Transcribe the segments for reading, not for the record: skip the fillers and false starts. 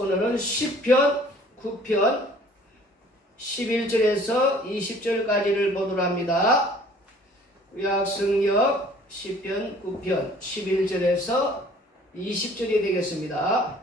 오늘은 시편 9편 11절에서 20절까지를 보도록 합니다. 구약성역 시편 9편 11절에서 20절이 되겠습니다.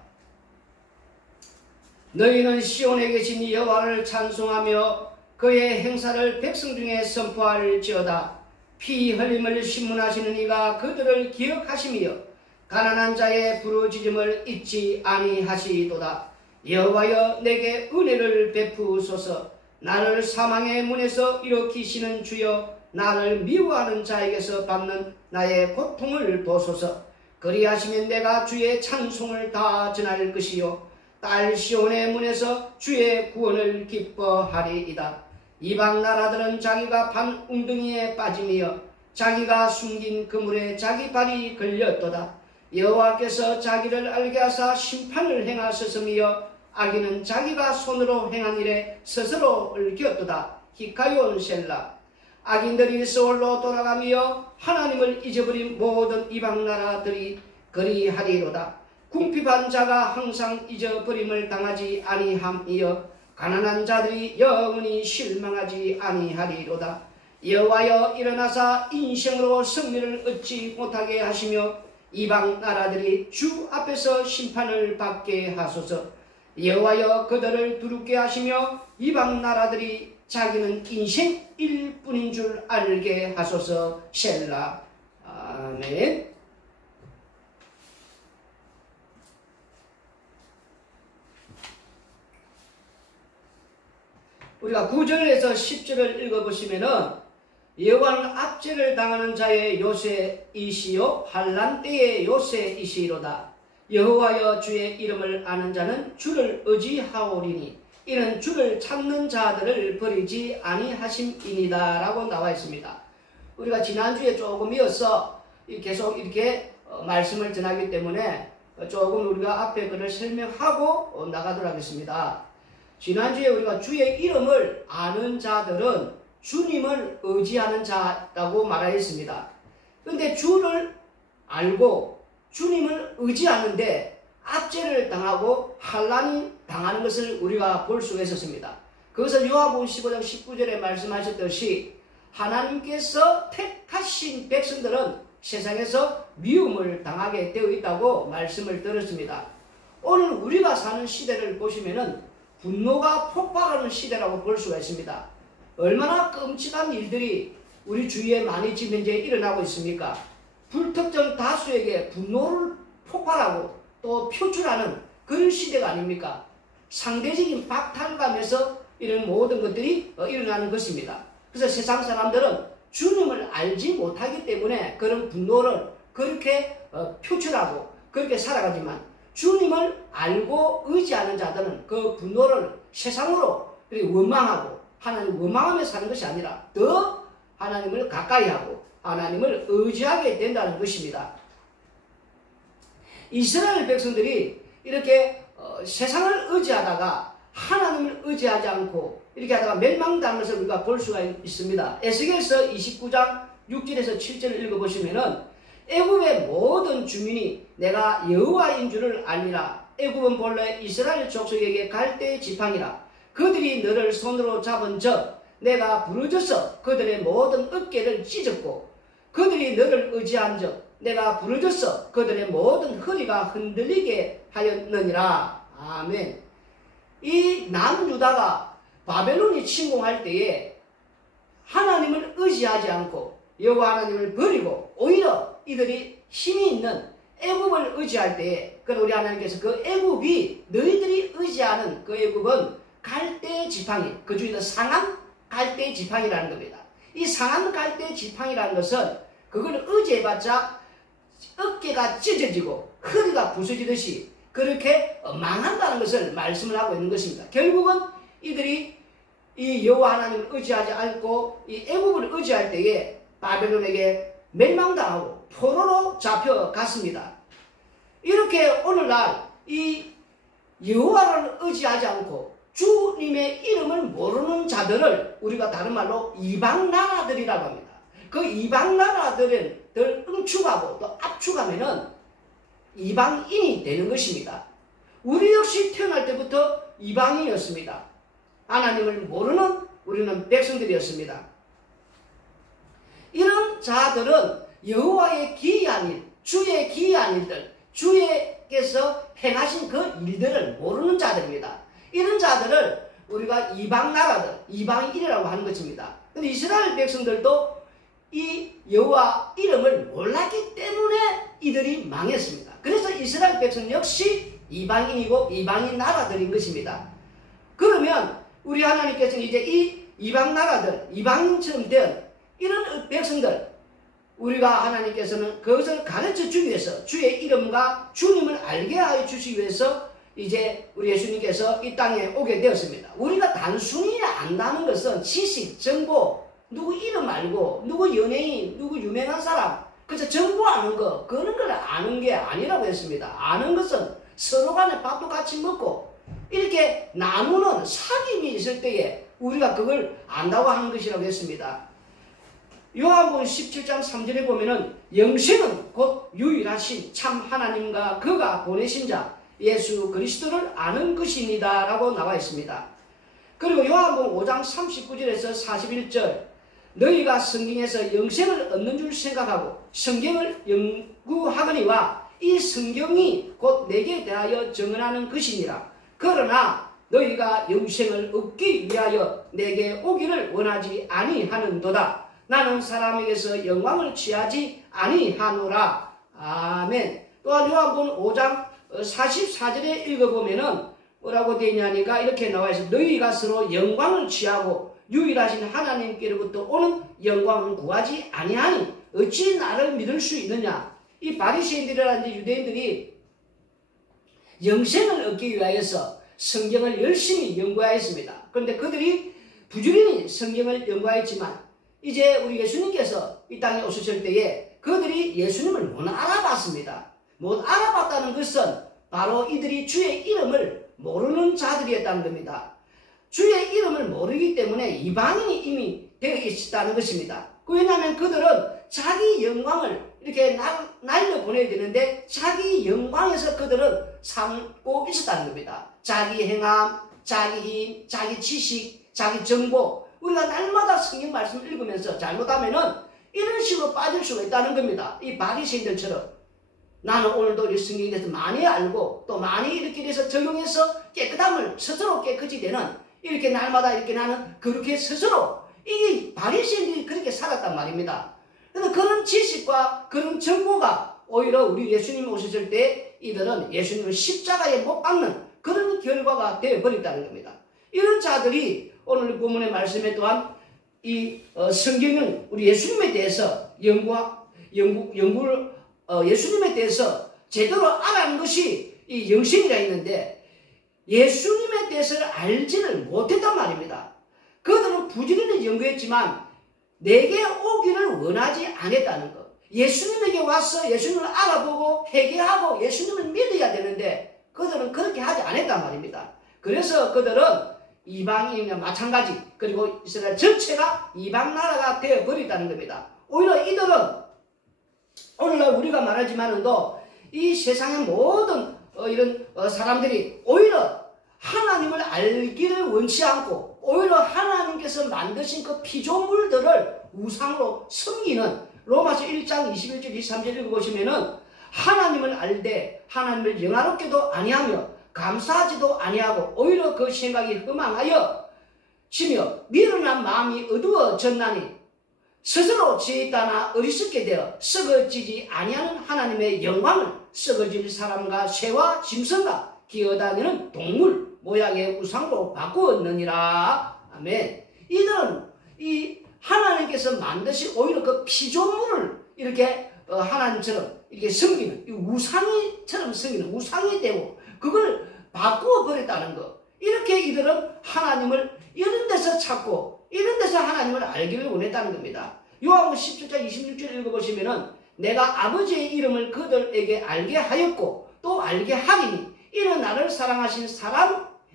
너희는 시온에 계신 여호와를 찬송하며 그의 행사를 백성 중에 선포할지어다. 피 흘림을 신문하시는 이가 그들을 기억하시며 가난한 자의 부르짖음을 잊지 아니하시도다. 여호와여, 내게 은혜를 베푸소서. 나를 사망의 문에서 일으키시는 주여, 나를 미워하는 자에게서 받는 나의 고통을 보소서. 그리하시면 내가 주의 찬송을 다 전할 것이요, 딸 시온의 문에서 주의 구원을 기뻐하리이다. 이방 나라들은 자기가 반 웅덩이에 빠짐이여 자기가 숨긴 그물에 자기 발이 걸렸도다. 여호와께서 자기를 알게 하사 심판을 행하셨으며 악인은 자기가 손으로 행한 일에 스스로 얽혔도다. 히카yon 셀라. 악인들이 서울로 돌아가며 하나님을 잊어버린 모든 이방 나라들이 그리하리로다. 궁핍한 자가 항상 잊어버림을 당하지 아니함이여 가난한 자들이 영원히 실망하지 아니하리로다. 여호와여, 일어나사 인생으로 승리를 얻지 못하게 하시며 이방 나라들이 주 앞에서 심판을 받게 하소서. 여호와여, 그들을 두렵게 하시며 이방 나라들이 자기는 인생일 뿐인 줄 알게 하소서. 셀라. 아멘. 우리가 9절에서 10절을 읽어보시면은 여호와는 압제를 당하는 자의 요새이시요 환난 때의 요새이시로다. 여호와여, 주의 이름을 아는 자는 주를 의지하오리니 이는 주를 찾는 자들을 버리지 아니하심이니이다 라고 나와 있습니다. 우리가 지난주에 조금 이어서 계속 이렇게 말씀을 전하기 때문에 조금 우리가 앞에 그를 설명하고 나가도록 하겠습니다. 지난주에 우리가 주의 이름을 아는 자들은 주님을 의지하는 자라고 말하였습니다. 그런데 주를 알고 주님을 의지하는데 압제를 당하고 환난이 당하는 것을 우리가 볼 수가 있었습니다. 그것을 요한복음 15장 19절에 말씀하셨듯이 하나님께서 택하신 백성들은 세상에서 미움을 당하게 되어 있다고 말씀을 들었습니다. 오늘 우리가 사는 시대를 보시면은 분노가 폭발하는 시대라고 볼 수가 있습니다. 얼마나 끔찍한 일들이 우리 주위에 많이 지금 현재 일어나고 있습니까? 불특정 다수에게 분노를 폭발하고 또 표출하는 그런 시대가 아닙니까? 상대적인 박탈감에서 이런 모든 것들이 일어나는 것입니다. 그래서 세상 사람들은 주님을 알지 못하기 때문에 그런 분노를 그렇게 표출하고 그렇게 살아가지만 주님을 알고 의지하는 자들은 그 분노를 세상으로 원망하고 하나님 원망하며 사는 것이 아니라 더 하나님을 가까이 하고 하나님을 의지하게 된다는 것입니다. 이스라엘 백성들이 이렇게 세상을 의지하다가 하나님을 의지하지 않고 이렇게 하다가 멸망당하는 것을 우리가 볼 수가 있습니다. 에스겔서 29장 6절에서 7절을 읽어보시면은 애굽의 모든 주민이 내가 여호와인 줄을 알리라. 애굽은 본래 이스라엘 족속에게 갈대의 지팡이라. 그들이 너를 손으로 잡은 적 내가 부르짖어 그들의 모든 어깨를 찢었고 그들이 너를 의지한 적 내가 부르짖어 그들의 모든 허리가 흔들리게 하였느니라. 아멘. 이 남유다가 바벨론이 침공할 때에 하나님을 의지하지 않고 여호와 하나님을 버리고 오히려 이들이 힘이 있는 애굽을 의지할 때에 우리 하나님께서 그 애굽이 너희들이 의지하는 그 애굽은 갈대 지팡이, 그 중에서 상한 갈대 지팡이라는 겁니다. 이 상한 갈대 지팡이라는 것은 그걸 의지해봤자 어깨가 찢어지고 허리가 부서지듯이 그렇게 망한다는 것을 말씀을 하고 있는 것입니다. 결국은 이들이 이 여호와 하나님을 의지하지 않고 이 애굽을 의지할 때에 바벨론에게 멸망당하고 포로로 잡혀갔습니다. 이렇게 오늘날 이 여호와를 의지하지 않고 주님의 이름을 모르는 자들을 우리가 다른 말로 이방 나라들이라고 합니다. 그 이방 나라들을 응축하고 또 압축하면은 이방인이 되는 것입니다. 우리 역시 태어날 때부터 이방인이었습니다. 하나님을 모르는 우리는 백성들이었습니다. 이런 자들은 여호와의 기이한 일, 주의 기이한 일들, 주께서 행하신 그 일들을 모르는 자들입니다. 이런 자들을 우리가 이방 나라들, 이방인이라고 하는 것입니다. 근데 이스라엘 백성들도 이 여호와 이름을 몰랐기 때문에 이들이 망했습니다. 그래서 이스라엘 백성 역시 이방인이고 이방인 나라들인 것입니다. 그러면 우리 하나님께서는 이제 이 이방 나라들, 이방인처럼 된 이런 백성들, 우리가 하나님께서는 그것을 가르쳐 주기 위해서 주의 이름과 주님을 알게 하여 주시기 위해서 이제 우리 예수님께서 이 땅에 오게 되었습니다. 우리가 단순히 안다는 것은 지식, 정보, 누구 이름 알고, 누구 연예인, 누구 유명한 사람, 그래서 정보하는 거, 그런 걸 아는 게 아니라고 했습니다. 아는 것은 서로 간에 밥도 같이 먹고 이렇게 나누는 사귐이 있을 때에 우리가 그걸 안다고 하는 것이라고 했습니다. 요한복음 17장 3절에 보면은 영생은 곧 유일하신 참 하나님과 그가 보내신 자 예수 그리스도를 아는 것입니다 라고 나와 있습니다. 그리고 요한복음 5장 39절에서 41절 너희가 성경에서 영생을 얻는 줄 생각하고 성경을 연구하거니와 이 성경이 곧 내게 대하여 증언하는 것이니라. 그러나 너희가 영생을 얻기 위하여 내게 오기를 원하지 아니하는도다. 나는 사람에게서 영광을 취하지 아니하노라. 아멘. 또한 요한복음 5장 44절에 읽어보면은 뭐라고 되어 있냐니까 이렇게 나와 있어. 너희가 서로 영광을 취하고 유일하신 하나님께로부터 오는 영광을 구하지 아니하니 어찌 나를 믿을 수 있느냐. 이 바리새인들이라는 유대인들이 영생을 얻기 위하여서 성경을 열심히 연구하였습니다. 그런데 그들이 부지런히 성경을 연구하였지만 이제 우리 예수님께서 이 땅에 오셨을 때에 그들이 예수님을 못 알아봤습니다. 못 알아봤다는 것은 바로 이들이 주의 이름을 모르는 자들이었다는 겁니다. 주의 이름을 모르기 때문에 이방인이 이미 되어 있었다는 것입니다. 왜냐하면 그들은 자기 영광을 이렇게 날려보내야 되는데 자기 영광에서 그들은 삼고 있었다는 겁니다. 자기 행함, 자기 힘, 자기 지식, 자기 정보, 우리가 날마다 성경 말씀을 읽으면서 잘못하면은 이런 식으로 빠질 수가 있다는 겁니다. 이 바리새인들처럼 나는 오늘도 이 성경에 대해서 많이 알고 또 많이 이렇게 해서 적용해서 깨끗함을 스스로 깨끗이 되는 이렇게 날마다 이렇게 나는 그렇게 스스로 이게 바리새인들이 그렇게 살았단 말입니다. 그런데 그런 지식과 그런 정보가 오히려 우리 예수님 오셨을 때 이들은 예수님을 십자가에 못 박는 그런 결과가 되어버렸다는 겁니다. 이런 자들이 오늘 본문의 말씀에 또한 이 성경은 우리 예수님에 대해서 연구를 예수님에 대해서 제대로 알아는 것이 이 영생이라 했는데 예수님에 대해서를 알지를 못했단 말입니다. 그들은 부지런히 연구했지만 내게 오기를 원하지 않았다는 것. 예수님에게 와서 예수님을 알아보고 회개하고 예수님을 믿어야 되는데 그들은 그렇게 하지 않았단 말입니다. 그래서 그들은 이방인과 마찬가지 그리고 이스라엘 전체가 이방 나라가 되어버렸다는 겁니다. 오히려 이들은 오늘날 우리가 말하지만은도 이 세상의 모든 이런 사람들이 오히려 하나님을 알기를 원치 않고 오히려 하나님께서 만드신 그 피조물들을 우상으로 섬기는 로마서 1장 21절 23절 읽어보시면은 하나님을 알되 하나님을 영화롭게도 아니하며 감사하지도 아니하고 오히려 그 생각이 허망하여 지며 미련한 마음이 어두워졌나니 스스로 지혜 따나 어리석게 되어 썩어지지 아니하는 하나님의 영광을 썩어질 사람과 새와 짐승과 기어다니는 동물 모양의 우상으로 바꾸었느니라. 아멘. 이들은 이 하나님께서 만드신 오히려 그 피조물을 이렇게 하나님처럼 이렇게 섬기는 이 우상이처럼 섬기는 우상이 되고 그걸 바꾸어 버렸다는 것. 이렇게 이들은 하나님을 이런 데서 찾고 이런 데서 하나님을 알기를 원했다는 겁니다. 요한복음 17장 26절 읽어보시면은 내가 아버지의 이름을 그들에게 알게 하였고 또 알게 하리니 이는 나를 사랑하신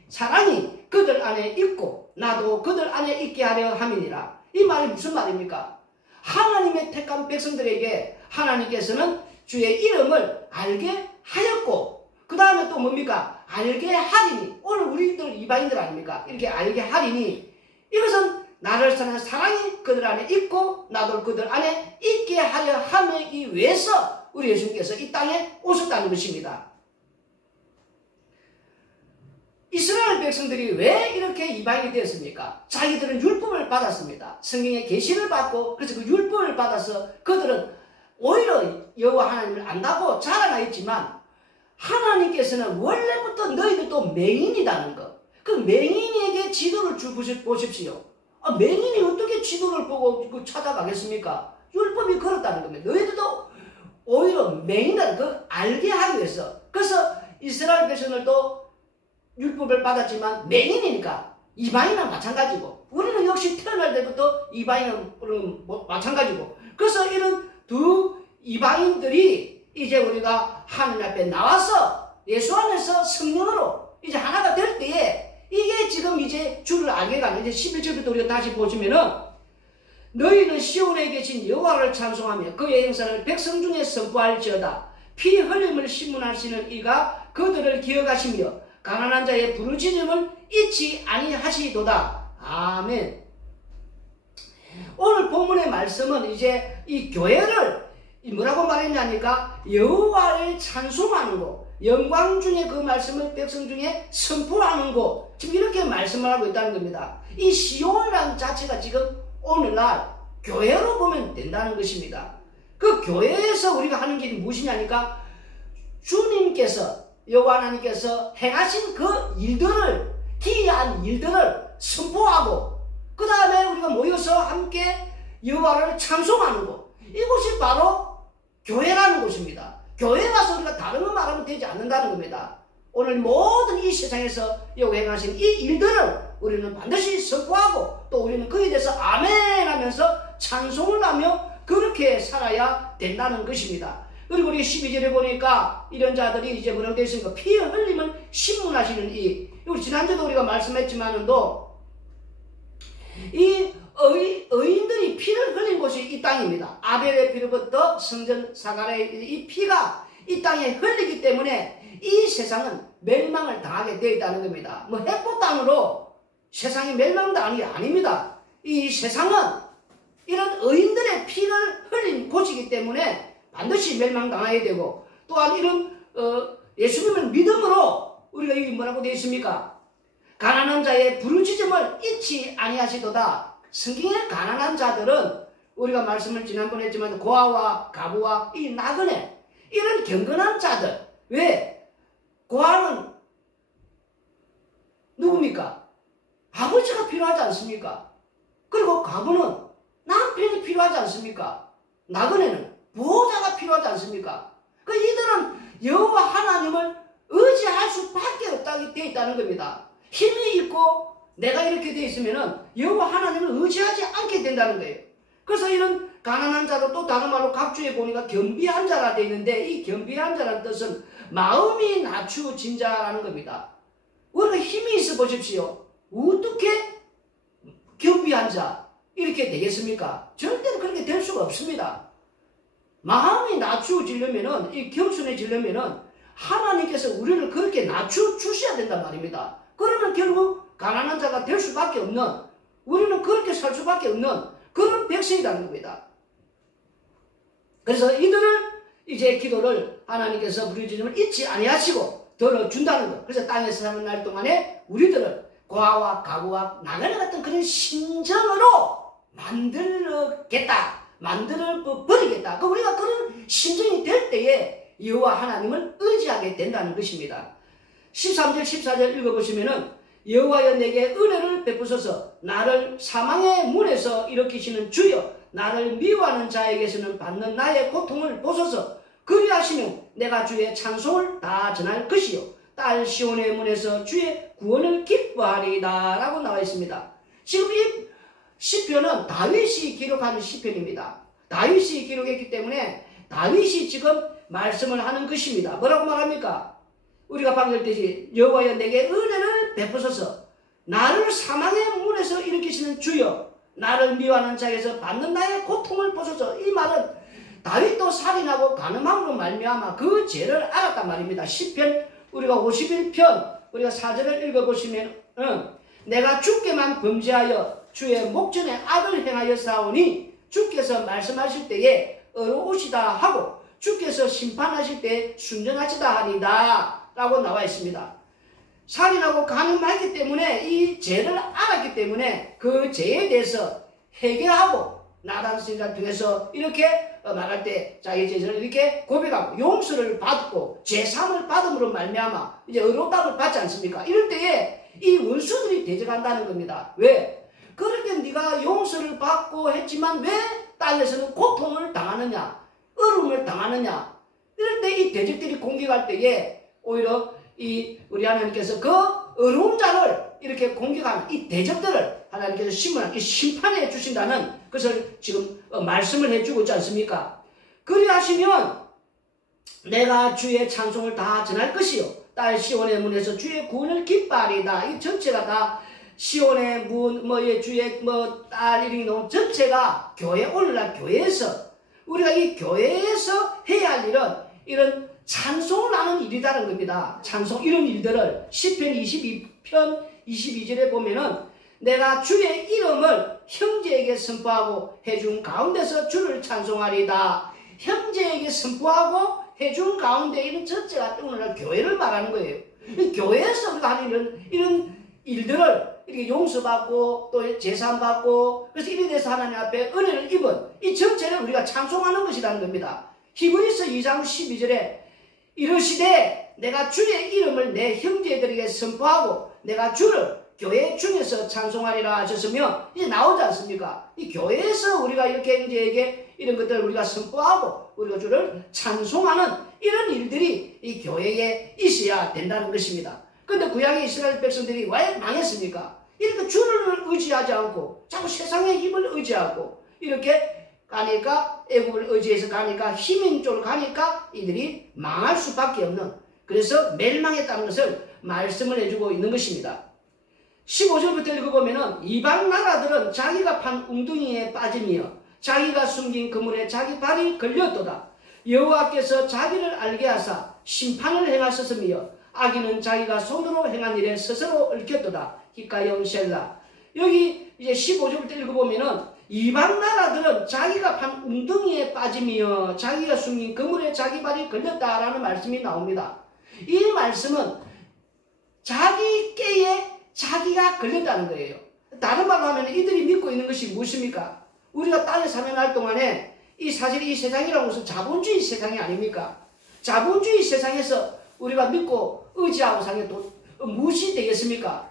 사랑이 그들 안에 있고 나도 그들 안에 있게 하려 함이니라. 이 말이 무슨 말입니까? 하나님의 택한 백성들에게 하나님께서는 주의 이름을 알게 하였고 그 다음에 또 뭡니까? 알게 하리니, 오늘 우리들 이방인들 아닙니까? 이렇게 알게 하리니, 이것은 나를 사는 사랑이 그들 안에 있고 나도 그들 안에 있게 하려 함이 위해서 우리 예수님께서 이 땅에 오셨다는 것입니다. 이스라엘 백성들이 왜 이렇게 이방인이 되었습니까? 자기들은 율법을 받았습니다. 성경의 계시를 받고, 그래서 그 율법을 받아서 그들은 오히려 여호와 하나님을 안다고 자라나 있지만, 하나님께서는 원래부터 너희들도 맹인이라는 것, 그 맹인에게 지도를 보십시오. 맹인이 어떻게 지도를 보고 찾아가겠습니까? 율법이 그렇다는 겁니다. 너희들도 오히려 맹인이라는 걸 알게 하기 위해서. 그래서 이스라엘 백성들도 율법을 받았지만 맹인이니까 이방인은 마찬가지고, 우리는 역시 태어날 때부터 이방인은 마찬가지고, 그래서 이런 두 이방인들이 이제 우리가 하나님 앞에 나와서 예수 안에서 성령으로 이제 하나가 될 때에, 이게 지금 이제 주를 알게 가는, 이제 11절부터 우리가 다시 보시면은, 너희는 시온에 계신 여호와를 찬송하며 그의 행사를 백성 중에 선포할지어다. 피 흘림을 신문하시는 이가 그들을 기억하시며 가난한 자의 부르짖음을 잊지 아니하시도다. 아멘. 오늘 본문의 말씀은 이제 이 교회를 뭐라고 말했냐니까, 여호와를 찬송하는 곳, 영광 중에 그 말씀을 백성 중에 선포하는 곳, 지금 이렇게 말씀을 하고 있다는 겁니다. 이 시온이라는 자체가 지금 오늘날 교회로 보면 된다는 것입니다. 그 교회에서 우리가 하는 일이 무엇이냐니까, 주님께서, 여호와 하나님께서 행하신 그 일들을, 기이한 일들을 선포하고, 그 다음에 우리가 모여서 함께 여호와를 찬송하는 곳, 이곳이 바로 교회라는 곳입니다. 교회 가서 우리가 다른 거 말하면 되지 않는다는 겁니다. 오늘 모든 이 세상에서 여호와 행하신 이 일들을 우리는 반드시 선포하고, 또 우리는 그에 대해서 아멘 하면서 찬송을 하며 그렇게 살아야 된다는 것입니다. 그리고 우리 12절에 보니까 이런 자들이 이제 뭐라고 되어 있습니까? 피 흘림을 신문하시는 이, 우리 지난주도 우리가 말씀했지만은도, 이 의인들이 피를 흘린 곳이 이 땅입니다. 아벨의 피로부터 성전 사가랴의 이 피가 이 땅에 흘리기 때문에 이 세상은 멸망을 당하게 되어 있다는 겁니다. 뭐 해포 땅으로 세상이 멸망당하는 게 아닙니다. 이 세상은 이런 의인들의 피를 흘린 곳이기 때문에 반드시 멸망당하게 되고, 또한 이런 예수님을 믿음으로 우리가 여기 뭐라고 되어 있습니까? 가난한 자의 부르짖음을 잊지 아니하시도다. 성경의 가난한 자들은 우리가 말씀을 지난번에 했지만 고아와 가부와 이 나그네, 이런 경건한 자들. 왜? 고아는 누굽니까? 아버지가 필요하지 않습니까? 그리고 가부는 남편이 필요하지 않습니까? 나그네는 보호자가 필요하지 않습니까? 그 이들은 여호와 하나님을 의지할 수밖에 없다고 되어 있다는 겁니다. 힘이 있고 내가 이렇게 되어 있으면은 여호와 하나님을 의지하지 않게 된다는 거예요. 그래서 이런 가난한 자도 또 다른 말로 각주에 보니까 겸비한 자라 되어 있는데, 이 겸비한 자라는 뜻은 마음이 낮추어진 자라는 겁니다. 우리가 힘이 있어 보십시오. 어떻게 겸비한 자 이렇게 되겠습니까? 절대로 그렇게 될 수가 없습니다. 마음이 낮추어지려면은, 이 겸손해지려면은 하나님께서 우리를 그렇게 낮춰주셔야 된단 말입니다. 그러면 결국 가난한 자가 될 수밖에 없는, 우리는 그렇게 살 수밖에 없는 그런 백성이라는 겁니다. 그래서 이들을 이제 기도를 하나님께서 부르짖음을 잊지 아니하시고 들어준다는 것. 그래서 땅에서 사는 날 동안에 우리들을 고아와 가부와 나그네 같은 그런 심정으로 만들어 버리겠다. 우리가 그런 심정이 될 때에 여호와 하나님을 의지하게 된다는 것입니다. 13절 14절 읽어보시면은, 여호와여 내게 은혜를 베푸소서, 나를 사망의 문에서 일으키시는 주여, 나를 미워하는 자에게서는 받는 나의 고통을 보소서. 그리하시면 내가 주의 찬송을 다 전할 것이요, 딸 시온의 문에서 주의 구원을 기뻐하리이다 라고 나와 있습니다. 지금 이 시편은 다윗이 기록한 시편입니다. 다윗이 기록했기 때문에 다윗이 지금 말씀을 하는 것입니다. 뭐라고 말합니까? 우리가 방금 했듯이 여호와여 내게 은혜를 베푸소서, 나를 사망의 문에서 일으키시는 주여, 나를 미워하는 자에게서 받는 나의 고통을 보소서. 이 말은 다윗도 살인하고 간음함으로 말미암아 그 죄를 알았단 말입니다. 시편 우리가 51편 우리가 4절을 읽어보시면 내가 주께만 범죄하여 주의 목전에 악을 행하여 싸우니 주께서 말씀하실 때에 어려우시다 하고 주께서 심판하실 때 순전하시다 하리다 라고 나와 있습니다. 살인하고 간음하기 때문에 이 죄를 알았기 때문에 그 죄에 대해서 회개하고 나단 선생님을 통해서 이렇게 말할 때 자기 죄를 이렇게 고백하고 용서를 받고 죄사함을 받음으로 말미암아 이제 의롭다함을 받지 않습니까? 이럴 때에 이 원수들이 대적한다는 겁니다. 왜? 그럴 때 네가 용서를 받고 했지만 왜 땅에서는 고통을 당하느냐, 어려움을 당하느냐? 이럴 때 이 대적들이 공격할 때에 오히려 이 우리 하나님께서 그 어려운 자를 이렇게 공격하는 이 대적들을 하나님께서 심판해 주신다는 것을 지금 말씀을 해주고 있지 않습니까? 그리하시면 내가 주의 찬송을 다 전할 것이요 딸 시온의 문에서 주의 구원을 기뻐하리다. 이 전체가 다 시온의 문, 주의 딸 이름이 나온 전체가 교회 오늘날 교회에서 우리가 이 교회에서 해야 할 일은 이런 찬송을 하는 일이라는 겁니다. 찬송 이런 일들을 시편 22편 22절에 보면은 내가 주의 이름을 형제에게 선포하고 해준 가운데서 주를 찬송하리다. 형제에게 선포하고 해준 가운데 이런 전체가 오늘날 교회를 말하는 거예요. 교회에서 우리가 하는 이런 일들을 이렇게 용서받고 또 제사받고 그래서 이에 대해서 하나님 앞에 은혜를 입은 이 전체를 우리가 찬송하는 것이라는 겁니다. 히브리서 2장 12절에 이르시되 내가 주의 이름을 내 형제들에게 선포하고 내가 주를 교회 중에서 찬송하리라 하셨으며 이제 나오지 않습니까? 이 교회에서 우리가 이렇게 형제에게 이런 것들을 우리가 선포하고 우리가 주를 찬송하는 이런 일들이 이 교회에 있어야 된다는 것입니다. 그런데 구약의 이스라엘 백성들이 왜 망했습니까? 이렇게 주를 의지하지 않고 자꾸 세상의 힘을 의지하고 이렇게 가니까 애굽을 의지해서 가니까 힘인 쪽으로 가니까 이들이 망할 수밖에 없는 그래서 멸망했다는 것을 말씀을 해주고 있는 것입니다. 15절부터 읽어보면 이방 나라들은 자기가 판 웅덩이에 빠짐이여 자기가 숨긴 그물에 자기 발이 걸렸도다. 여호와께서 자기를 알게 하사 심판을 행하셨으며 악인은 자기가 손으로 행한 일에 스스로 얽혔도다. 히카용 셀라. 여기 이제 15절부터 읽어보면은 이방 나라들은 자기가 판 웅덩이에 빠짐이여 자기가 숨긴 그물에 자기 발이 걸렸다라는 말씀이 나옵니다. 이 말씀은 자기 깨에 자기가 걸렸다는 거예요. 다른 말로 하면 이들이 믿고 있는 것이 무엇입니까? 우리가 땅에 살아날 동안에 사실 이 세상이라는 것은 자본주의 세상이 아닙니까? 자본주의 세상에서 우리가 믿고 의지하고 사는 게 무엇이 되겠습니까?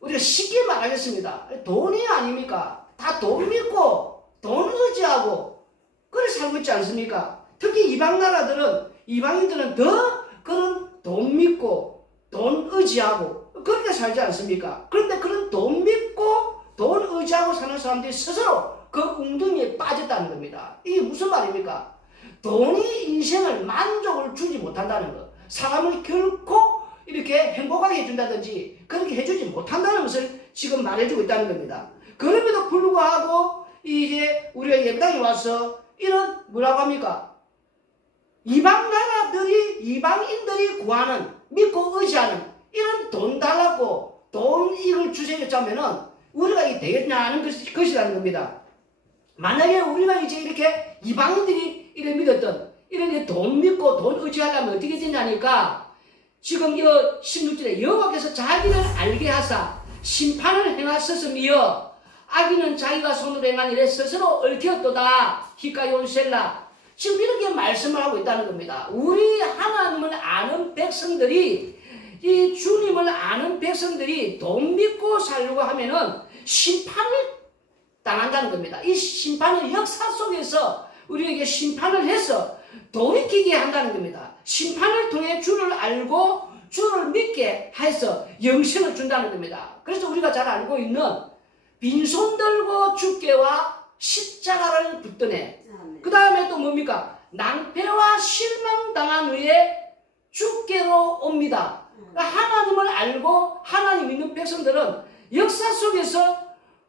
우리가 쉽게 말하겠습니다. 돈이 아닙니까? 다 돈 믿고 돈 의지하고 그래 살고 있지 않습니까? 특히 이방 나라들은 이방인들은 더 그런 돈 믿고 돈 의지하고 그렇게 살지 않습니까? 그런데 그런 돈 믿고 돈 의지하고 사는 사람들이 스스로 그 웅덩이에 빠졌다는 겁니다. 이게 무슨 말입니까? 돈이 인생을 만족을 주지 못한다는 것. 사람을 결코 이렇게 행복하게 해준다든지 그렇게 해주지 못한다는 것을 지금 말해주고 있다는 겁니다. 그럼에도 불구하고 이제 우리가 예배당에 와서 이런 뭐라고 합니까? 이방 나라들이 이방인들이 구하는 믿고 의지하는 이런 돈 달라고 돈 이걸 주세요 하면은 우리가 이게 되겠냐 하는 것이라는 겁니다. 만약에 우리가 이제 이렇게 이방인들이 이를 믿었던 이런 돈 믿고 돈 의지하려면 어떻게 되냐니까 지금 이 16절에 여호와께서 자기를 알게 하사 심판을 행하셨으며 악인은 자기가 손으로 행한 일에 스스로 얽혔도다. 히카용 셀라. 지금 이렇게 말씀을 하고 있다는 겁니다. 우리 하나님을 아는 백성들이 이 주님을 아는 백성들이 돈 믿고 살려고 하면은 심판을 당한다는 겁니다. 이 심판은 역사 속에서 우리에게 심판을 해서 돌이키게 한다는 겁니다. 심판을 통해 주를 알고 주를 믿게 해서 영생을 준다는 겁니다. 그래서 우리가 잘 알고 있는 빈손 들고 주께와 십자가를 붙드네. 그 다음에 또 뭡니까? 낭패와 실망당한 후에 주께로 옵니다. 그러니까 하나님을 알고 하나님 믿는 백성들은 역사 속에서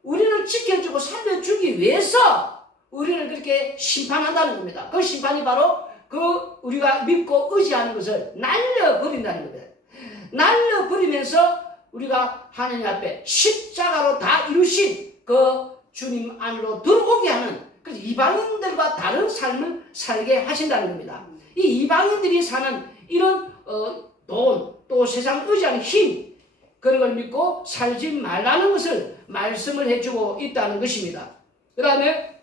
우리를 지켜주고 살려주기 위해서 우리를 그렇게 심판한다는 겁니다. 그 심판이 바로 그 우리가 믿고 의지하는 것을 날려버린다는 겁니다. 날려버리면서 우리가 하나님 앞에 십자가로 다 이루신 그 주님 안으로 들어오게 하는, 그래서 이방인들과 다른 삶을 살게 하신다는 겁니다. 이 이방인들이 사는 이런 돈, 또 세상 의지하는 힘, 그런 걸 믿고 살지 말라는 것을 말씀을 해주고 있다는 것입니다. 그 다음에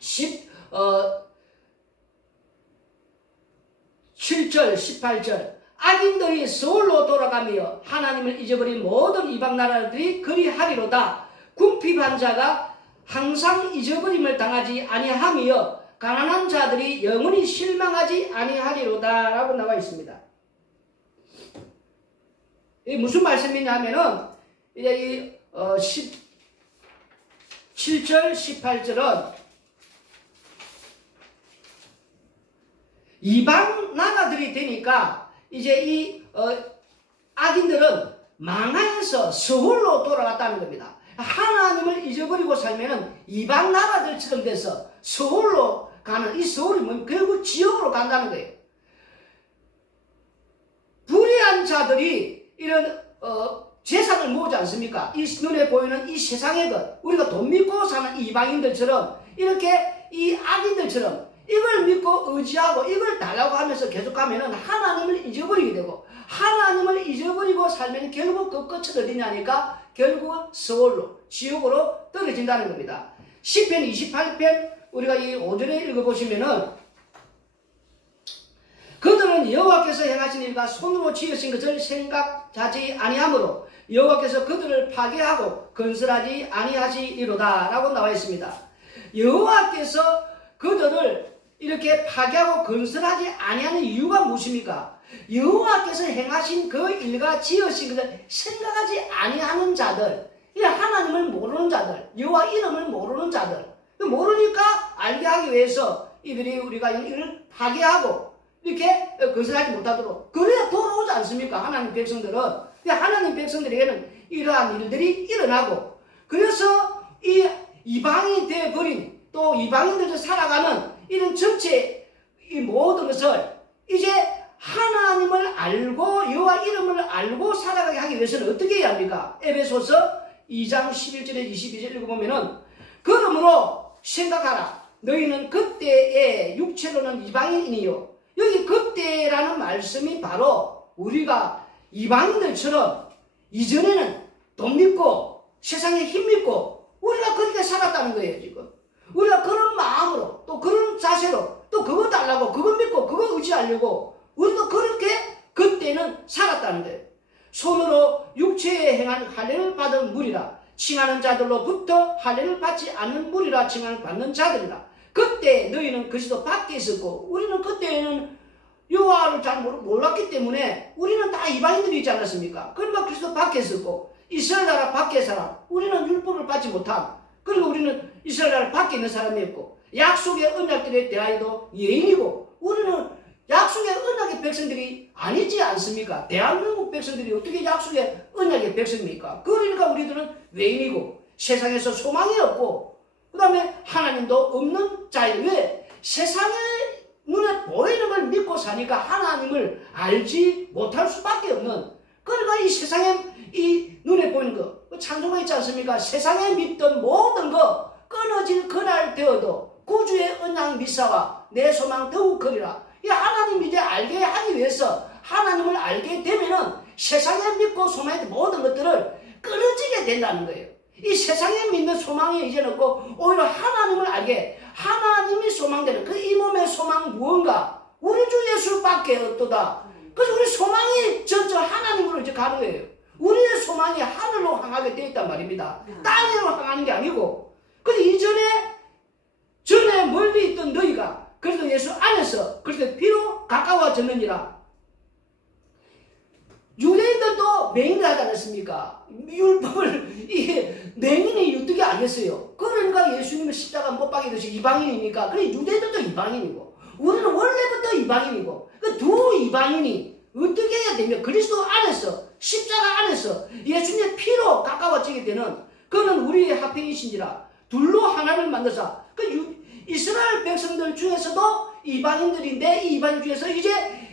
7절, 18절. 악인들이 서울로 돌아가며 하나님을 잊어버린 모든 이방 나라들이 그리하리로다. 궁핍한 자가 항상 잊어버림을 당하지 아니하며 가난한 자들이 영원히 실망하지 아니하리로다 라고 나와 있습니다. 이게 무슨 말씀이냐 하면은 이제 이 7절 18절은 이방 나라들이 되니까 이제 이 악인들은 망하여서 서울로 돌아갔다는 겁니다. 하나님을 잊어버리고 살면은 이방 나라들처럼 돼서 서울로 가는, 이 서울이 뭐냐면 결국 지옥으로 간다는 거예요. 불의한 자들이 이런 재산을 모으지 않습니까? 이 눈에 보이는 이 세상의 것, 우리가 돈 믿고 사는 이방인들처럼 이렇게 이 악인들처럼 이걸 믿고 의지하고 이걸 달라고 하면서 계속 가면은 하나님을 잊어버리게 되고, 하나님을 잊어버리고 살면 결국 그 끝은 어디냐니까 결국은 서울로, 지옥으로 떨어진다는 겁니다. 시편 28편 우리가 이 5절에 읽어보시면은 그들은 여호와께서 행하신 일과 손으로 지으신 것을 생각하지 아니하므로 여호와께서 그들을 파괴하고 건설하지 아니하시리로다 라고 나와 있습니다. 여호와께서 그들을 이렇게 파괴하고 건설하지 아니하는 이유가 무엇입니까? 여호와께서 행하신 그 일과 지으신 것을 생각하지 아니하는 자들, 이 하나님을 모르는 자들, 여호와 이름을 모르는 자들, 모르니까 알게 하기 위해서 이들이 우리가 이를 파괴하고 이렇게 건설하지 못하도록, 그래야 돌아오지 않습니까? 하나님 백성들은. 하나님 백성들에게는 이러한 일들이 일어나고, 그래서 이 이방이 되어버린, 또 이방인들도 살아가는 이런 전체 이 모든 것을 이제 하나님을 알고 여호와 이름을 알고 살아가게 하기 위해서는 어떻게 해야 합니까? 에베소서 2장 11절에 22절 읽어보면은 그러므로 생각하라. 너희는 그때의 육체로는 이방인이요. 여기 그때라는 말씀이 바로 우리가 이방인들처럼 이전에는 돈 믿고 세상에 힘 믿고 우리가 그렇게 살았다는 거예요. 지금 우리가 그런 마음으로 또 그런 자세로 또 그거 달라고 그거 믿고 그거 의지하려고 우리도 그렇게 그때는 살았다는 거예요. 손으로 육체에 행한 할례를 받은 무리라. 칭하는 자들로부터 할례를 받지 않는 무리라 칭함을 받는 자들이라. 그때 너희는 그리스도 밖에 있었고, 우리는 그때는 여호와를 잘 몰랐기 때문에 우리는 다 이방인들이지 않았습니까? 그러니까 그리스도 밖에 있었고, 이스라엘 나라 밖에 사람, 우리는 율법을 받지 못함. 그리고 우리는 이스라엘 나라 밖에 있는 사람이었고, 약속의 언약들에 대하여도 예인이고, 우리는 약속의 언약의 백성들이 아니지 않습니까? 대한민국 백성들이 어떻게 약속의 언약의 백성입니까? 그러니까 우리들은 외인이고 세상에서 소망이 없고 그 다음에 하나님도 없는 자예요. 왜? 세상의 눈에 보이는 걸 믿고 사니까 하나님을 알지 못할 수밖에 없는, 그러니까 이 세상에 이 눈에 보이는 거 찬송가 있지 않습니까? 세상에 믿던 모든 거 끊어질 그날 되어도 구주의 언약 미사와 내 소망 더욱 커리라. 이 하나님 이제 알게 하기 위해서 하나님을 알게 되면은 세상에 믿고 소망했던 모든 것들을 끊어지게 된다는 거예요. 이 세상에 믿는 소망이 이제 없고 오히려 하나님을 알게, 하나님이 소망되는 그 이 몸의 소망 무언가? 우리 주 예수밖에 없도다. 그래서 우리 소망이 전적 하나님으로 이제 가는 거예요. 우리의 소망이 하늘로 향하게 되어 있단 말입니다. 땅으로 향하는 게 아니고. 그래서 전에 멀리 있던 너희가 그래도 예수 안에서 그렇게 피로 가까워졌느니라. 유대인들도 맹인을 하지 않았습니까? 율법을 맹인이 어떻게 알겠어요? 그러니까 예수님은 십자가 못 박이듯이 이방인이니까. 그래 유대인들도 이방인이고 우리는 원래부터 이방인이고, 그 두 이방인이 어떻게 해야 되면 그리스도 안에서 십자가 안에서 예수님의 피로 가까워지게 되는, 그는 우리의 합행이신지라 둘로 하나를 만드사. 그 이스라엘 백성들 중에서도 이방인들인데 이 이방인 중에서 이제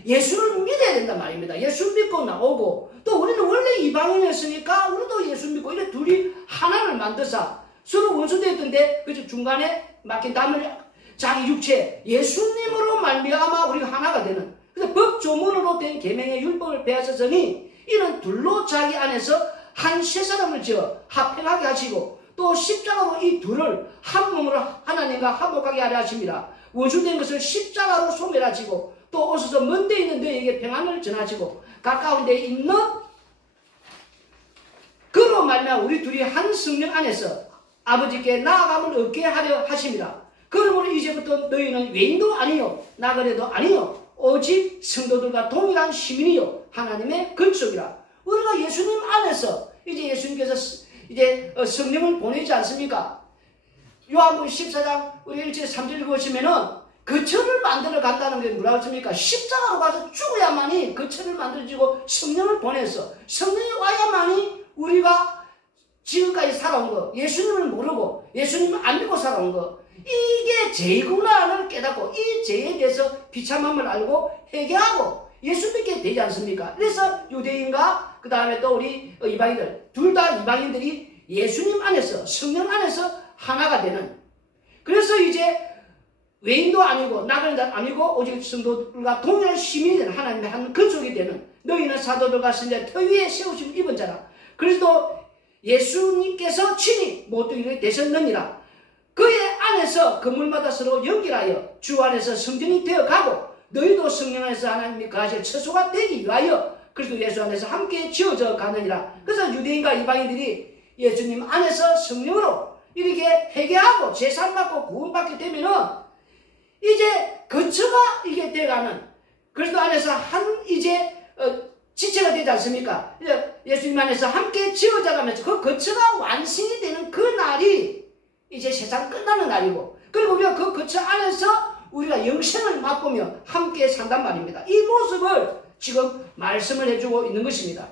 예수를 믿어야 된단 말입니다. 예수 믿고 나오고 또 우리는 원래 이방인이었으니까 우리도 예수 믿고 이렇게 둘이 하나를 만들자 서로 원수되었던데 그저 중간에 막힌 담을 자기 육체 예수님으로 말미암아 우리가 하나가 되는 그래서 법조문으로 된 계명의 율법을 배웠으니 이는 둘로 자기 안에서 한 세 사람을 지어 합행하게 하시고 또 십자가로 이 둘을 한 몸으로 하나님과 화목하게 하려 하십니다. 원수된 것을 십자가로 소멸하시고 또 오셔서 먼 데 있는 너희에게 평안을 전하시고 가까운 데 있는 그로 말미암아 우리 둘이 한 성령 안에서 아버지께 나아감을 얻게 하려 하십니다. 그러므로 이제부터 너희는 외인도 아니요 나그네도 아니요 오직 성도들과 동일한 시민이요 하나님의 건축이라. 우리가 예수님 안에서 이제 예수님께서 이제 성령을 보내지 않습니까? 요한복음 14장 우리 1절 3절 읽으시면은 그 천을 만들어 간다는 게 뭐라고 했습니까? 십자가로 가서 죽어야만이 그 천을 만들어지고 성령을 보내서 성령이 와야만이 우리가 지금까지 살아온 거 예수님을 모르고 예수님을 안 믿고 살아온 거 이게 죄구나를 깨닫고 이 죄에 대해서 비참함을 알고 회개하고 예수 믿게 되지 않습니까? 그래서 유대인과 그 다음에 또 우리 이방인들 둘 다 이방인들이 예수님 안에서 성령 안에서 하나가 되는 그래서 이제 외인도 아니고 나그네도 아니고 오직 성도들과 동일한 시민이 되는 하나님의 한 건축이 되는 너희는 사도들과 선지자 터 위에 세우심을 입은 자라. 그래서 예수님께서 친히 모퉁이가 되셨느니라. 그의 안에서 건물마다 서로 연결하여 주 안에서 성전이 되어가고 너희도 성령 안에서 하나님이 거하실 처소가 되기 위하여 그리스도 예수 안에서 함께 지어져 가느니라. 그래서 유대인과 이방인들이 예수님 안에서 성령으로 이렇게 회개하고 제사 받고 구원받게 되면은 이제 거처가 이게 돼가는 그리스도 안에서 한 이제 지체가 되지 않습니까? 이제 예수님 안에서 함께 지어져가면서 그 거처가 완성이 되는 그 날이 이제 세상 끝나는 날이고 그리고 우리가 그 거처 안에서 우리가 영생을 맛보며 함께 산단 말입니다. 이 모습을 지금 말씀을 해주고 있는 것입니다.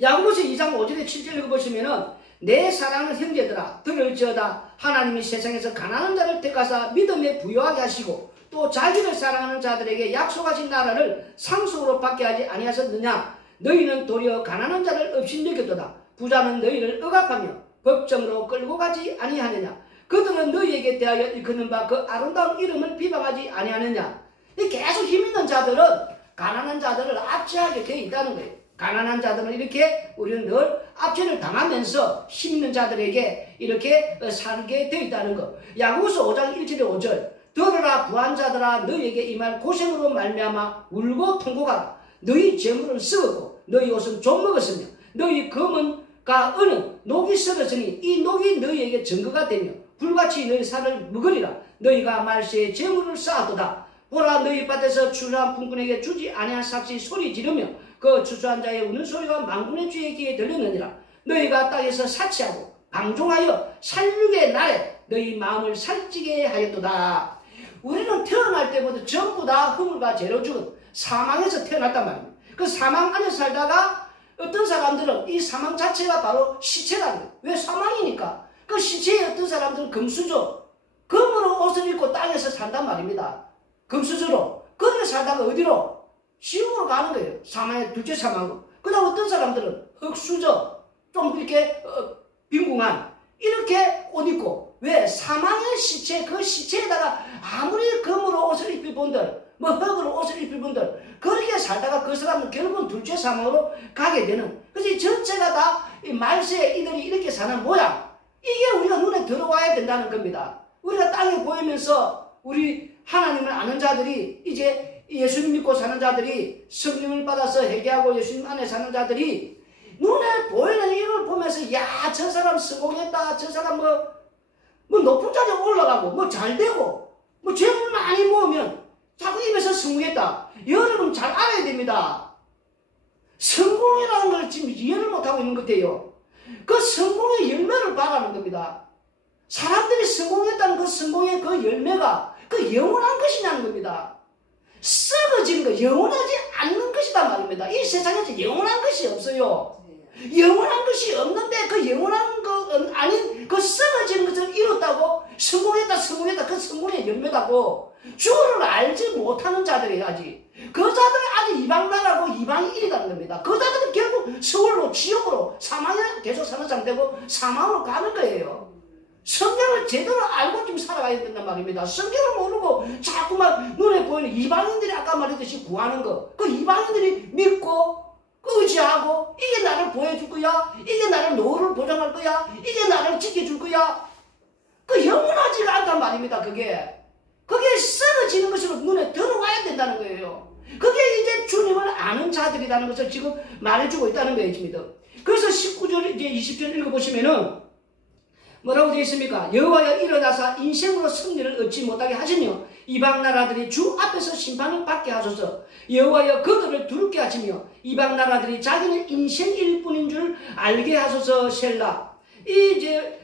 야고보서 2장 5절에 7절 읽어보시면은 내 사랑하는 형제들아 들을지어다 하나님이 세상에서 가난한 자를 택하사 믿음에 부여하게 하시고 또 자기를 사랑하는 자들에게 약속하신 나라를 상속으로 받게 하지 아니하셨느냐. 너희는 도리어 가난한 자를 업신여겼도다. 부자는 너희를 억압하며 법정으로 끌고 가지 아니하느냐. 그들은 너희에게 대하여 일컫는 바 그 아름다운 이름을 비방하지 아니하느냐. 계속 힘있는 자들은 가난한 자들을 압제하게 되어 있다는 거예요. 가난한 자들은 이렇게 우리는 늘 압제를 당하면서 힘있는 자들에게 이렇게 살게 되어 있다는 것. 야고보서 5장 1절에 5절 들으라 부한 자들아 너희에게 임할 고생으로 말미암아 울고 통곡하라. 너희 재물은 썩었고 너희 옷은 좀 먹었으며 너희 검은가 은은 녹이 썩었으니 이 녹이 너희에게 증거가 되며 불같이 너희 살을 먹으리라. 너희가 말세에 재물을 쌓았도다. 보라 너희 밭에서 추수한 품꾼에게 주지 아니한 삭시 소리 지르며 그 추수한 자의 우는 소리가 만군의 주의 귀에 들렸느니라. 너희가 땅에서 사치하고 방종하여 살육의 날에 너희 마음을 살찌게 하였도다. 우리는 태어날 때부터 전부 다 허물과 죄로 죽은 사망에서 태어났단 말입니다. 그 사망 안에 살다가 어떤 사람들은 이 사망 자체가 바로 시체라는 거예요. 왜 사망이니까. 그 시체에 어떤 사람들은 금수저, 금으로 옷을 입고 땅에서 산단 말입니다. 금수저로. 그렇게 살다가 어디로? 지옥으로 가는 거예요. 사망의 둘째 사망으로. 그 다음 어떤 사람들은 흙수저, 좀 이렇게 빈궁한 이렇게 옷 입고 왜? 사망의 시체, 그 시체에다가 아무리 금으로 옷을 입힐 분들, 뭐 흙으로 옷을 입힐 분들 그렇게 살다가 그 사람은 결국은 둘째 사망으로 가게 되는 그래서 이 전체가 다 이 말세 이들이 이렇게 사는 모양 이게 우리가 눈에 들어와야 된다는 겁니다. 우리가 땅에 보이면서 우리 하나님을 아는 자들이 이제 예수님 믿고 사는 자들이 성령을 받아서 회개하고 예수님 안에 사는 자들이 눈에 보이는 이걸 보면서 야 저 사람 성공했다 저 사람 뭐 높은 자리에 올라가고 뭐 잘되고 뭐 재물 많이 모으면 자꾸 입에서 성공했다. 여러분 잘 알아야 됩니다. 성공이라는 걸 지금 이해를 못하고 있는 것 같아요. 그 성공의 열매를 봐가는 겁니다. 사람들이 성공했다는 그 성공의 그 열매가 그 영원한 것이냐는 겁니다. 썩어지는 거 영원하지 않는 것이다 말입니다. 이 세상에서 영원한 것이 없어요. 영원한 것이 없는데 그 영원한 거 아닌 그 썩어지는 것을 이뤘다고 성공했다 그 성공의 열매다고 주를 알지 못하는 자들이 아직 그 자들은 아직 이방나라고 이방인이라는 겁니다. 그 자들은 결국 서울로 지옥으로 사망에 계속 사는 상태고 사망으로 가는 거예요. 성경을 제대로 알고 좀 살아가야 된단 말입니다. 성경을 모르고 자꾸만 눈에 보이는 이방인들이 아까 말했듯이 구하는 거, 그 이방인들이 믿고 의지하고 이게 나를 보여줄 거야, 이게 나를 노후를 보장할 거야, 이게 나를 지켜줄 거야, 그 영원하지가 않단 말입니다. 그게 썩어지는 것으로 눈에 들어와야 된다는 거예요. 그게 이제 주님을 아는 자들이라는 것을 지금 말해주고 있다는 거예요. 지금. 그래서 19절 이제 20절 읽어보시면은 뭐라고 되어 있습니까? 여호와여 일어나사 인생으로 승리를 얻지 못하게 하시며 이방 나라들이 주 앞에서 심판을 받게 하소서. 여호와여 그들을 두렵게 하시며 이방 나라들이 자기는 인생일 뿐인 줄 알게 하소서. 셀라. 이제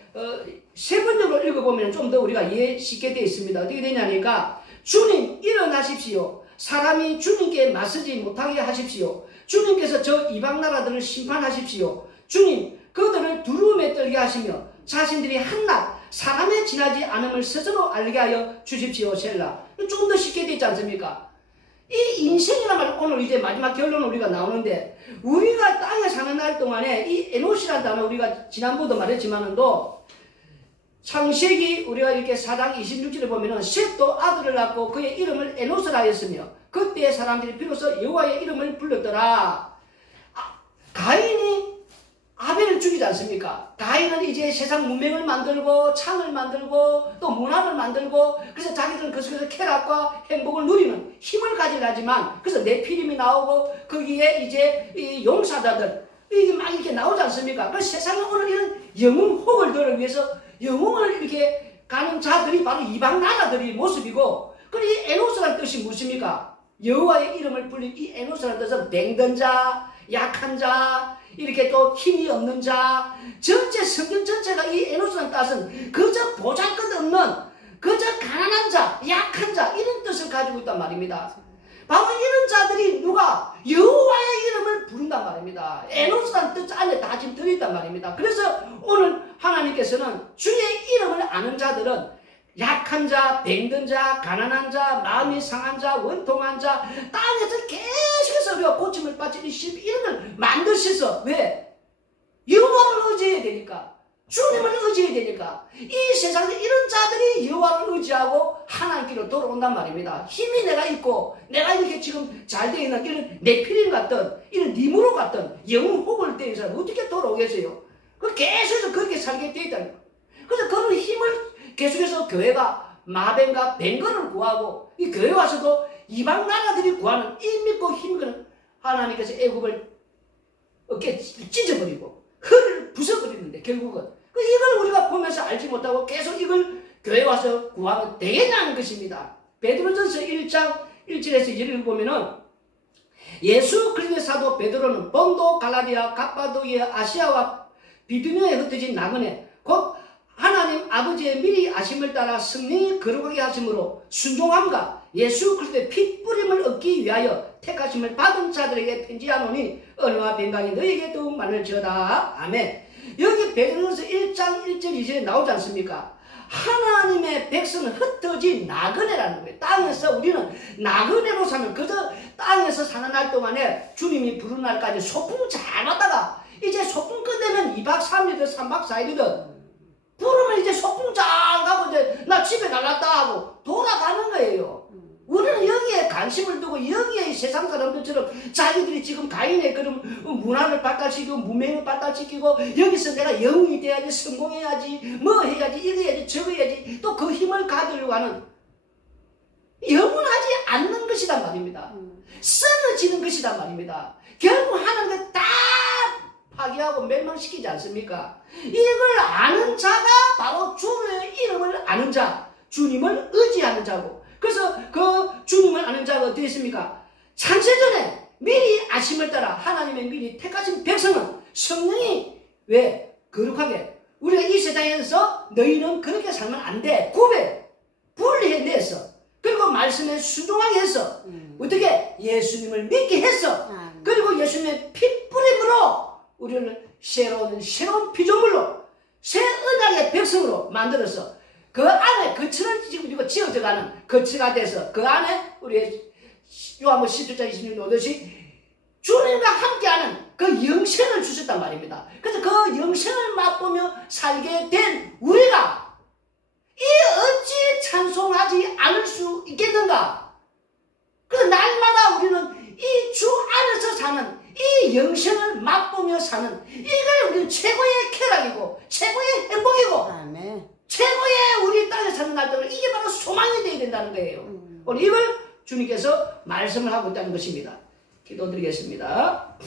세 번역을 읽어보면 좀 더 우리가 이해 쉽게 되어 있습니다. 어떻게 되냐니까 주님 일어나십시오. 사람이 주님께 맞서지 못하게 하십시오. 주님께서 저 이방 나라들을 심판하십시오. 주님 그들을 두려움에 떨게 하시며 자신들이 한낱 사람에 지나지 않음을 스스로 알게 하여 주십시오. 셀라. 조금 더 쉽게 되지 않습니까? 이 인생이란 말 오늘 이제 마지막 결론은 우리가 나오는데 우리가 땅에 사는 날 동안에 이 에노시라는 단어 우리가 지난번도 말했지만은도 창세기 우리가 이렇게 4장 26절에 보면은 셋도 아들을 낳고 그의 이름을 에노스라 하였으며 그때 사람들이 비로소 여호와의 이름을 불렀더라. 가인이 아벨을 죽이지 않습니까? 가인은 이제 세상 문명을 만들고 창을 만들고 또 문화를 만들고 그래서 자기들은 그 속에서 쾌락과 행복을 누리는 힘을 가지려지만 그래서 네피림이 나오고 거기에 이제 이 용사자들 이게 막 이렇게 나오지 않습니까? 그래서 세상에 오늘 이런 영웅 호걸들을 위해서 영웅을 이렇게 가는 자들이 바로 이방 나라들의 모습이고 그리고 이 에노스라는 뜻이 무엇입니까? 여호와의 이름을 불린 이 에노스라는 뜻은 뱅든 자, 약한 자, 이렇게 또 힘이 없는 자, 전체 성경 전체가 이 에노스라는 뜻은 그저 보잘것없는 그저 가난한 자, 약한 자 이런 뜻을 가지고 있단 말입니다. 바로 이런 자들이 누가 여호와의 이름을 부른단 말입니다. 에노스라는 뜻 안에 다 지금 들어있단 말입니다. 그래서 오늘 하나님께서는 주의 이름을 아는 자들은 약한 자, 병든 자, 가난한 자, 마음이 상한 자, 원통한 자, 땅에서 계속해서 우리가 고침을 받지 이런 걸 만드셔서 왜? 여호와를 의지해야 되니까. 주님을 의지해야 되니까. 이 세상에 이런 자들이 여호와를 의지하고 하나님께로 돌아온단 말입니다. 힘이 내가 있고 내가 이렇게 지금 잘 되어 있는 이런 네피림 같은 이런 니무로 같은 영웅 호걸 되는 사람 어떻게 돌아오겠어요? 그 계속해서 그렇게 살게 되어 있다는 거예요. 그래서 그런 힘을 계속해서 교회가 마벤과 뱅거를 구하고 이 교회 와서도 이방 나라들이 구하는 이 믿고 힘은 하나님께서 애굽을 어깨에 찢어버리고 허리를 부숴버리는데 결국은 이걸 우리가 보면서 알지 못하고 계속 이걸 교회 와서 구하면 되겠냐는 것입니다. 베드로전서 1장 1절에서 2절을 보면은 예수 그리스도의 사도 베드로는 본도 갈라디아 갑바도기아 아시아와 비두니아에 흩어진 나그네 곧 하나님 아버지의 미리 아심을 따라 성령이 거룩하게 하심으로 순종함과 예수 그리스도의 핏뿌림을 얻기 위하여 택하심을 받은 자들에게 편지하노니 은혜와 평강이 너희에게 더욱 많을지어다. 아멘. 여기 베드로전서 1장 1절 2절에 나오지 않습니까? 하나님의 백성은 흩어진 나그네라는 거예요. 땅에서 우리는 나그네로 사는 그저 땅에서 사는 날 동안에 주님이 부르는 날까지 소풍 잘 왔다가 이제 소풍 끝내면 2박 3일이든 3박 4일이든 부르면 이제 소풍 잘 가고 이제 나 집에 갈랐다 하고 돌아가는 거예요. 우리는 여기에 관심을 두고 여기에 세상 사람들처럼 자기들이 지금 가인의 그런 문화를 발달시키고 문명을 발달시키고 여기서 내가 영웅이 돼야지 성공해야지 뭐 해야지 이거 해야지 저거 해야지 또 그 힘을 가지려고 하는 영원하지 않는 것이란 말입니다. 썩어지는 것이란 말입니다. 결국 하나님을 다 파괴하고 멸망시키지 않습니까? 이걸 아는 자가 바로 주의 이름을 아는 자, 주님을 의지하는 자고 그래서 그 주님을 아는 자가 어떻게 있습니까? 창세전에 미리 아심을 따라 하나님의 미리 택하신 백성은 성령이 왜? 거룩하게 우리가 이 세상에서 너희는 그렇게 살면 안 돼. 분리해내서 그리고 말씀에 순종하게 해서 어떻게? 예수님을 믿게 해서 그리고 예수님의 핏뿌림으로 우리를 새로운 피조물로 새 언약의 백성으로 만들어서 그 안에 거처는 지금 이거 지어져가는 거처가 돼서 그 안에 우리 요한복음 10장 26절 오듯이 주님과 함께하는 그 영생을 주셨단 말입니다. 그래서 그 영생을 맛보며 살게 된 우리가 이 어찌 찬송하지 않을 수 있겠는가? 그 날마다 우리는 이 주 안에서 사는 이 영생을 맛보며 사는 이게 우리 최고의 쾌락이고 최고의 행복이고 아멘. 최고의 우리 땅에 사는 날들 이게 바로 소망이 되어야 된다는 거예요. 오늘 이걸 주님께서 말씀을 하고 있다는 것입니다. 기도드리겠습니다.